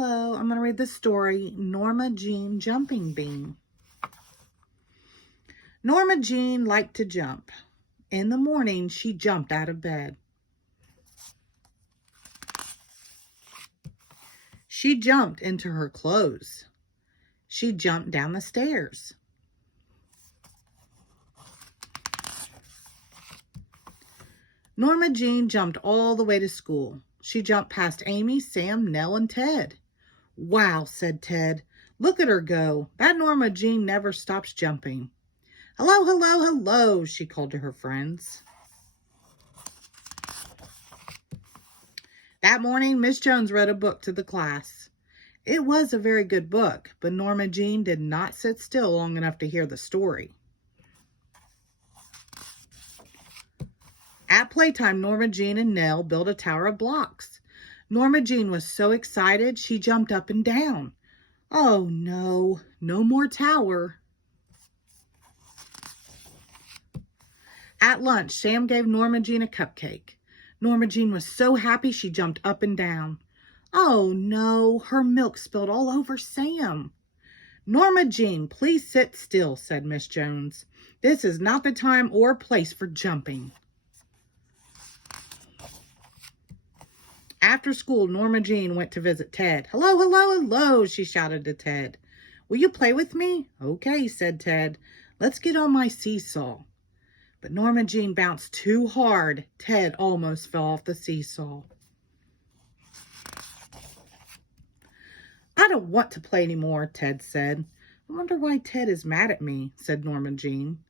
Hello, I'm going to read the story, Norma Jean Jumping Bean. Norma Jean liked to jump. In the morning, she jumped out of bed. She jumped into her clothes. She jumped down the stairs. Norma Jean jumped all the way to school. She jumped past Amy, Sam, Nell, and Ted. Wow, said Ted. Look at her go. That Norma Jean never stops jumping. Hello, hello, hello, she called to her friends. That morning, Miss Jones read a book to the class. It was a very good book, but Norma Jean did not sit still long enough to hear the story. At playtime, Norma Jean and Nell built a tower of blocks. Norma Jean was so excited, she jumped up and down. Oh no, no more tower. At lunch, Sam gave Norma Jean a cupcake. Norma Jean was so happy she jumped up and down. Oh no, her milk spilled all over Sam. Norma Jean, please sit still, said Miss Jones. This is not the time or place for jumping. After school, Norma Jean went to visit Ted. Hello, hello, hello, she shouted to Ted. Will you play with me? Okay, said Ted. Let's get on my seesaw. But Norma Jean bounced too hard. Ted almost fell off the seesaw. I don't want to play anymore, Ted said. I wonder why Ted is mad at me, said Norma Jean.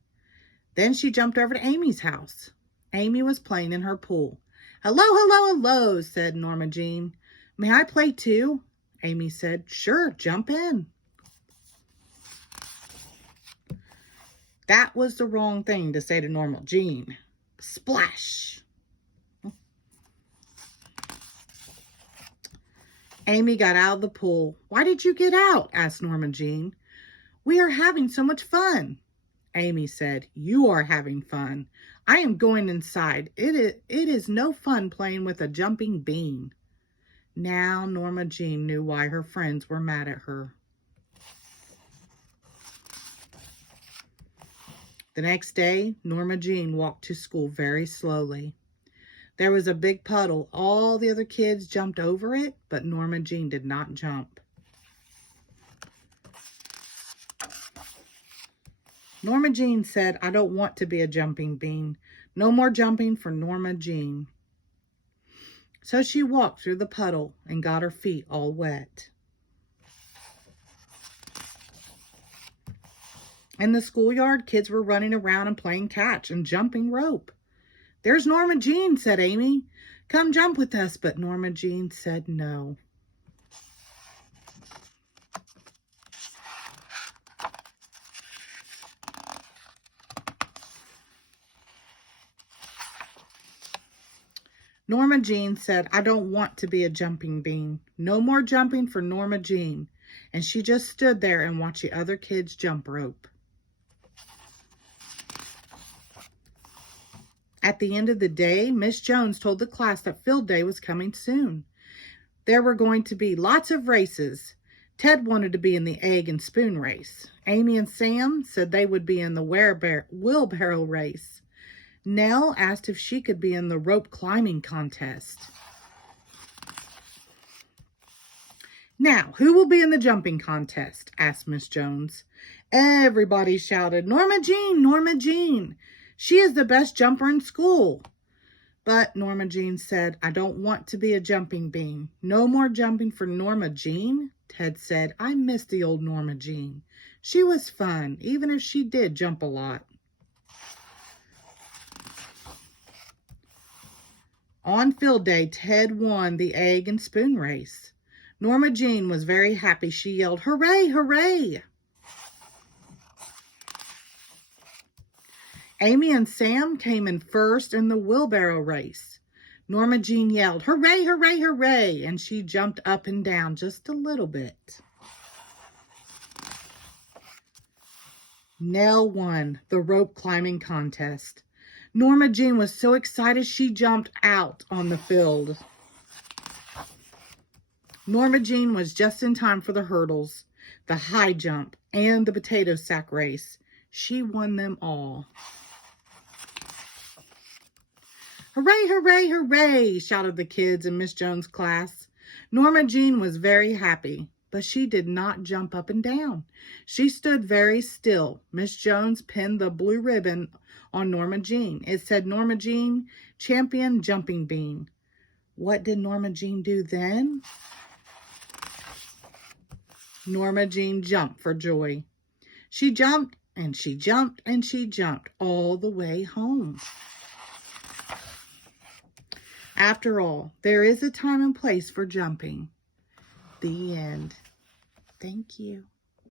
Then she jumped over to Amy's house. Amy was playing in her pool. Hello, hello, hello, said Norma Jean. May I play too? Amy said, sure, jump in. That was the wrong thing to say to Norma Jean. Splash! Amy got out of the pool. Why did you get out? Asked Norma Jean. We are having so much fun. Amy said, you are having fun. I am going inside. It is no fun playing with a jumping bean. Now Norma Jean knew why her friends were mad at her. The next day, Norma Jean walked to school very slowly. There was a big puddle. All the other kids jumped over it, but Norma Jean did not jump. Norma Jean said, I don't want to be a jumping bean. No more jumping for Norma Jean. So she walked through the puddle and got her feet all wet. In the schoolyard, kids were running around and playing catch and jumping rope. There's Norma Jean, said Amy. Come jump with us, but Norma Jean said no. Norma Jean said, I don't want to be a jumping bean. No more jumping for Norma Jean. And she just stood there and watched the other kids jump rope. At the end of the day, Miss Jones told the class that field day was coming soon. There were going to be lots of races. Ted wanted to be in the egg and spoon race. Amy and Sam said they would be in the wheelbarrow race. Nell asked if she could be in the rope climbing contest. Now, who will be in the jumping contest? Asked Miss Jones. Everybody shouted, Norma Jean, Norma Jean. She is the best jumper in school. But Norma Jean said, I don't want to be a jumping bean. No more jumping for Norma Jean. Ted said, I miss the old Norma Jean. She was fun, even if she did jump a lot. On field day, Ted won the egg and spoon race. Norma Jean was very happy. She yelled, hooray, hooray! Amy and Sam came in first in the wheelbarrow race. Norma Jean yelled, hooray, hooray, hooray! And she jumped up and down just a little bit. Nell won the rope climbing contest. Norma Jean was so excited she jumped out on the field. Norma Jean was just in time for the hurdles, the high jump, and the potato sack race. She won them all. Hooray, hooray, hooray, shouted the kids in Miss Jones' class. Norma Jean was very happy, but she did not jump up and down. She stood very still. Miss Jones pinned the blue ribbon on Norma Jean. It said, Norma Jean, champion jumping bean. What did Norma Jean do then? Norma Jean jumped for joy. She jumped and she jumped and she jumped all the way home. After all, there is a time and place for jumping. The end. Thank you.